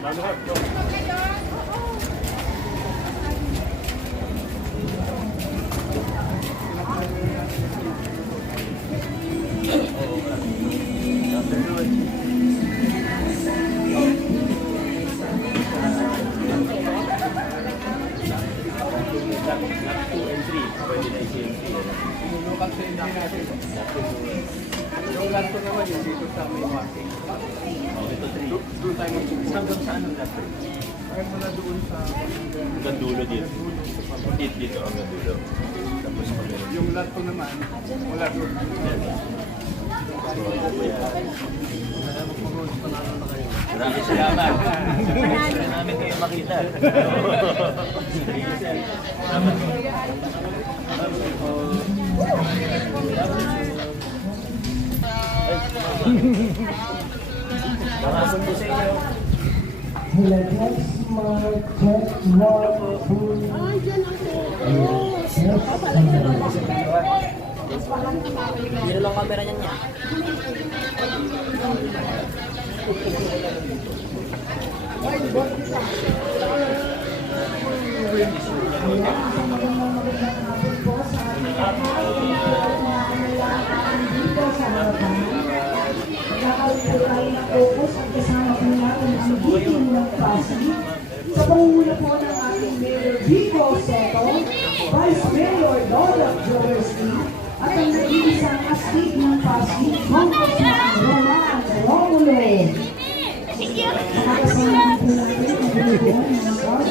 Yung lahat ko naman yung dito sa may market. Doon tayo hanggang saan ang lahat? Kaya muna doon sa hanggang dulo dito. Dito hanggang dulo. Tapos yung lahat ko naman, wala doon. Maraming salamat. Gusto namin kayo makita. Salamat po. Nakasun po sa inyo. Hello, next mark, check, one, two. Ay, dyan ako. Dito lang camera niyan niya. Sa pangunguna po ng ating Mayor Vico Soto, Vice Mayor Lola Jowerski, at ang nag-iisang astig ng Pasig, Congressman Roman Romulo. Makakasama po natin ang binubuhan ng sa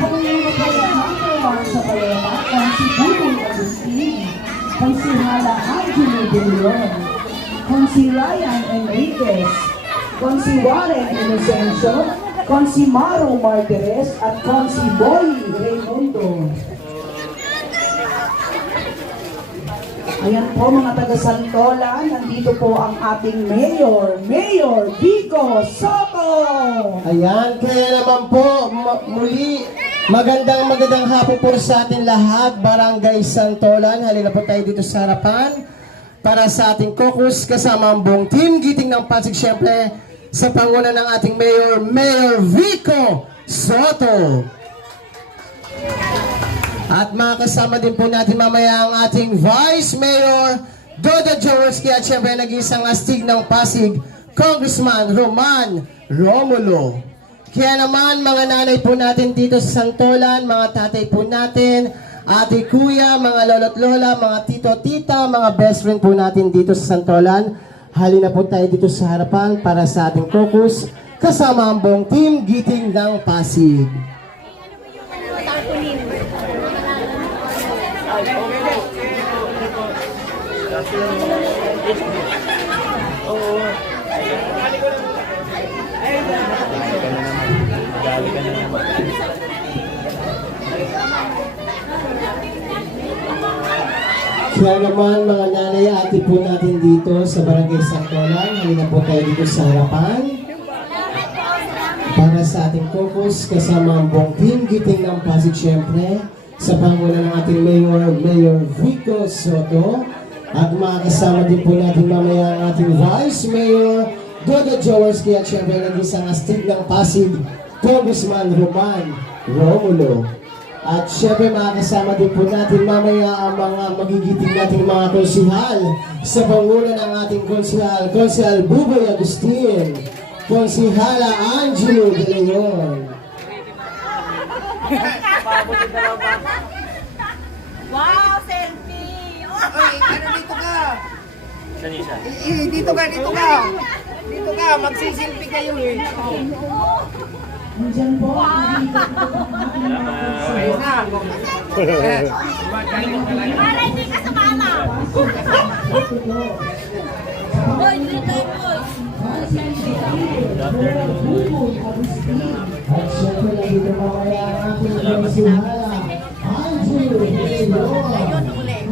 pangunguna po ng Hunter Mark sa Paleta, ang si Buboy Agustin, ang si Hala Angelo De Leon, kung si Ryan Enriquez, kung si Warren Inocencio, kung si Maro Marquez, at kung si Boy Raimundo. Ayan po mga taga-Santolan, nandito po ang ating Mayor, Mayor Vico Soto! Ayan, kaya naman po, muli, magandang hapon po sa ating lahat, Barangay Santolan. Halina po tayo dito sa harapan para sa ating caucus kasama ang buong team Giting ng Pasig, syempre sa panguna ng ating Mayor, Mayor Vico Soto. At makakasama din po natin mamaya ang ating Vice Mayor Dodo Jaworski at syempre nag-iisang astig ng Pasig, Congressman Roman Romulo. Kaya naman mga nanay po natin dito sa Santolan, mga tatay po natin, ate kuya, mga lolo't lola, mga tito tita, mga best friend po natin dito sa Santolan, halina po tayo dito sa harapan para sa ating caucus kasama ang buong team Giting ng Pasig. Kaya naman mga nanay, ate po natin dito sa Barangay Santolan, halina po tayo dito sa harapan para sa ating caucus kasama ang buong team Giting ng Pasig, syempre sa panguna ng ating Mayor, Mayor Vico Soto, at makakasama din po natin mamaya ang ating Vice Mayor Dodo Jaworski at syempre nag-isang astig ng Pasig, Congressman Roman Romulo. At syempre makakasama din po natin mamaya ang mga magigiting nating mga konsihal sa panguna ng ating konsihal Buboy Agustin, Konsihala Angelo De Leon. Wow, selfie! Oy, ano dito ka? Saan isa? Dito ka, dito ka. Dito ka, magsisilpi kayo eh. Nandiyan po. Ayun na. Para hindi ka sumama! Boy, dito boy! At syempre nandito mamaya ang ating konsihala Angelo De Leon. Ayun, uli.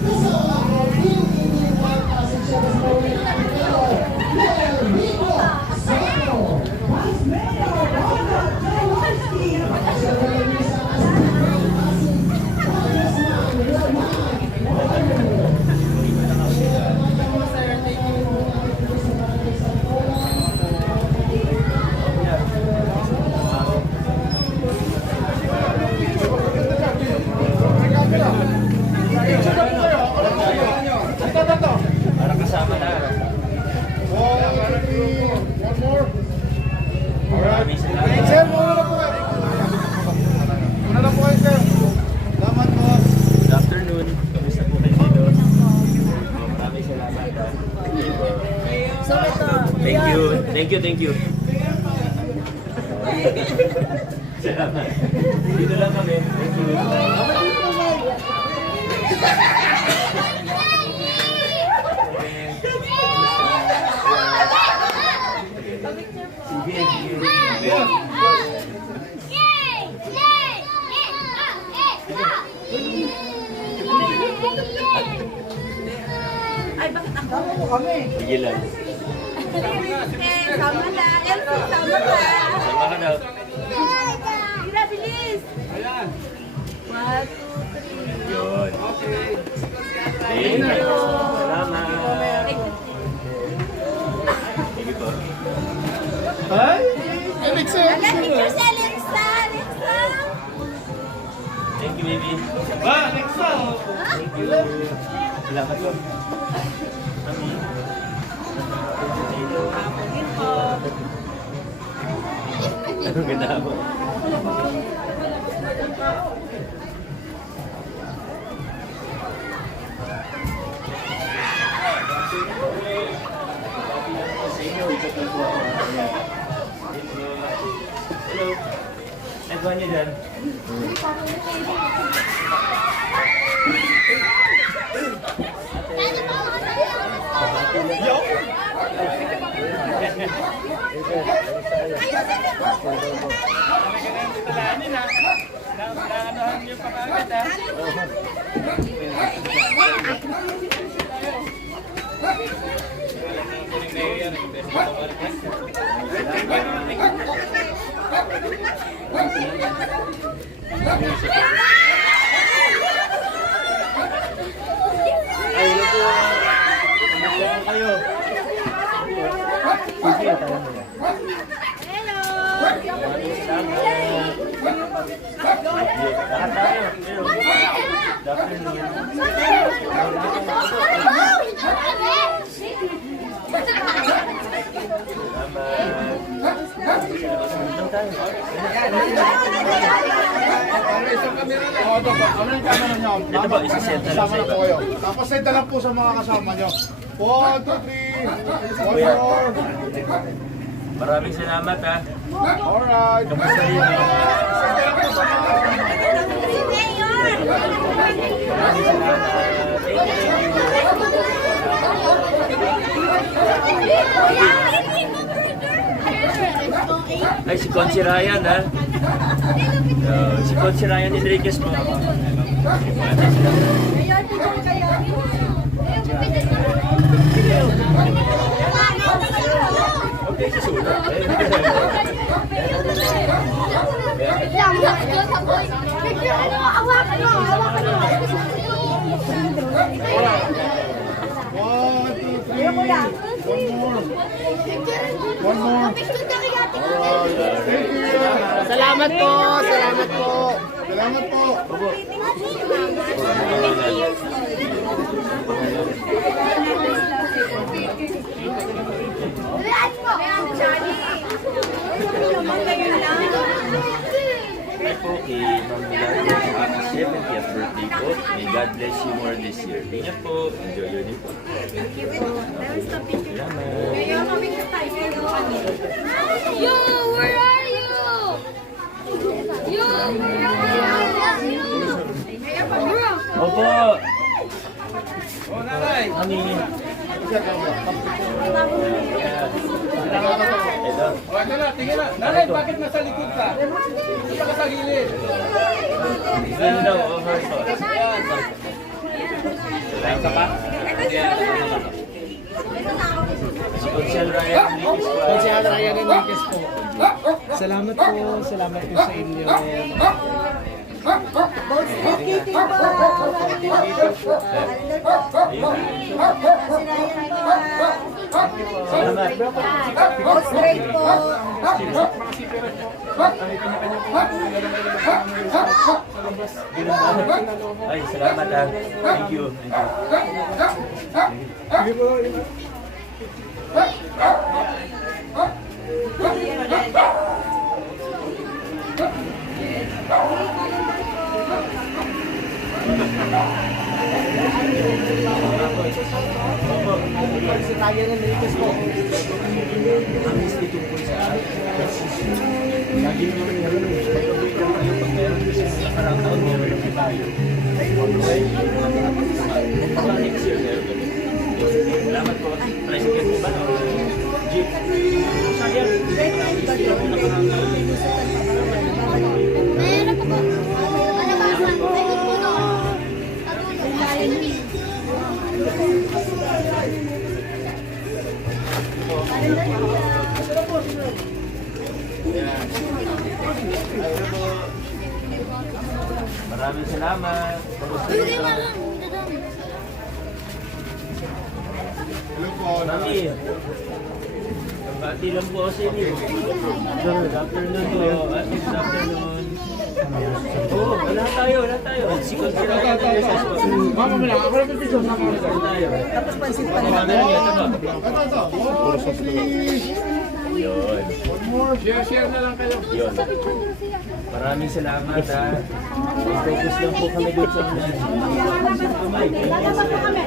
kasama ang buong team giting ng Pasig Siyempre sa pamumuno ng ating mayor, Mayor Rico Soto. Vice Mayor Ronald Jaworski. Siyempre nag-isa ang ating mayor ng Pasig, Congressman Roman Moyo. Para kasama na. Maraming salamat. Sir, muna na po kayo. Muna na po kayo, sir. Salamat po. Good afternoon. Kamusta po kayo dito? Maraming salamat. Thank you. Thank you. Salamat. Dito lang kami. Thank you. Sige. Ay, bakit ako? Sige lang. Sama na. Elsie, sama na. Sama ka daw. Tira, bilis. Ayan. 1, 2, 3. Yun. Thank you. Salamat. Sige po. Ay! Alexa! Alam, picture si Alexa. Alexa. Thank you, baby. Alexa! Thank you. Salamat po. Ano ganda mo? Hello. Nagawa niyo dyan? Ay, hello po. Kamusta po kayo? Sige, tayo muna. Hello. Salamat. Lahat tayo. Hello. Good afternoon. Isang camera na. O, ito po. Ano yung camera nyo? Ito po, isa-set na lang Kasama sa na iba. po kayo. Tapos set na lang po sa mga kasama nyo. 1, 2, 3. One more. Maraming salamat ha. Alright. Kamusta rin? Set na lang po sa mga kasama nyo. Si Mayor. Maraming salamat. Ay, si Consi Ryan ha. Si Consi Ryan Enriquez mo. Mayor, picture kayo. Okay, susunod. Hawakan mo. 1, 2, 3. One more. Thank you. Salamat po. Salamat po. Salamat po. Hi po kay Ma'am Milagro, happy 70th birthday po. May God bless you more this year. Ingat po. Enjoy your day po. Salamat. Yo, where are you? Yo, where are you? Opo. Oh, nanay. Ani. Ito. Oh, ito na, tingin na. Nanay, bakit nasa likod ka? Punta ka sa gilid. Ganda, over po. Salamat po sa inyo. Salamat. Straight po. Ay, salamat ah. Thank you. Amis dito po sa lagi naman meron eh. Pag-uwi ko kayo pag meron kasi sa nakarang taon meron naman tayo. Baka next year meron kami. Salamat po. President po ba? Jeep. Sayang. Meron po po. Malabasan. May good po doon. Maraming salamat. Hindi nga lang. Hello po. Mami. Bati lang po kasi inyo. Good afternoon po. Good afternoon. Oo, wala tayo. Si Consider tayo. Mama mo lang. Ako lang pipito. Mama mo lang. Tayo. Tapos pansin pa Ano naman. yan? Ito ba? Ito. 1, 2, 3. Yun. One more. Share na lang kayo. Yun. Maraming salamat ha. Focus lang po kami dito sa mga. Lalabas po kami.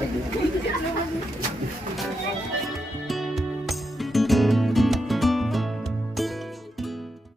Thank you po.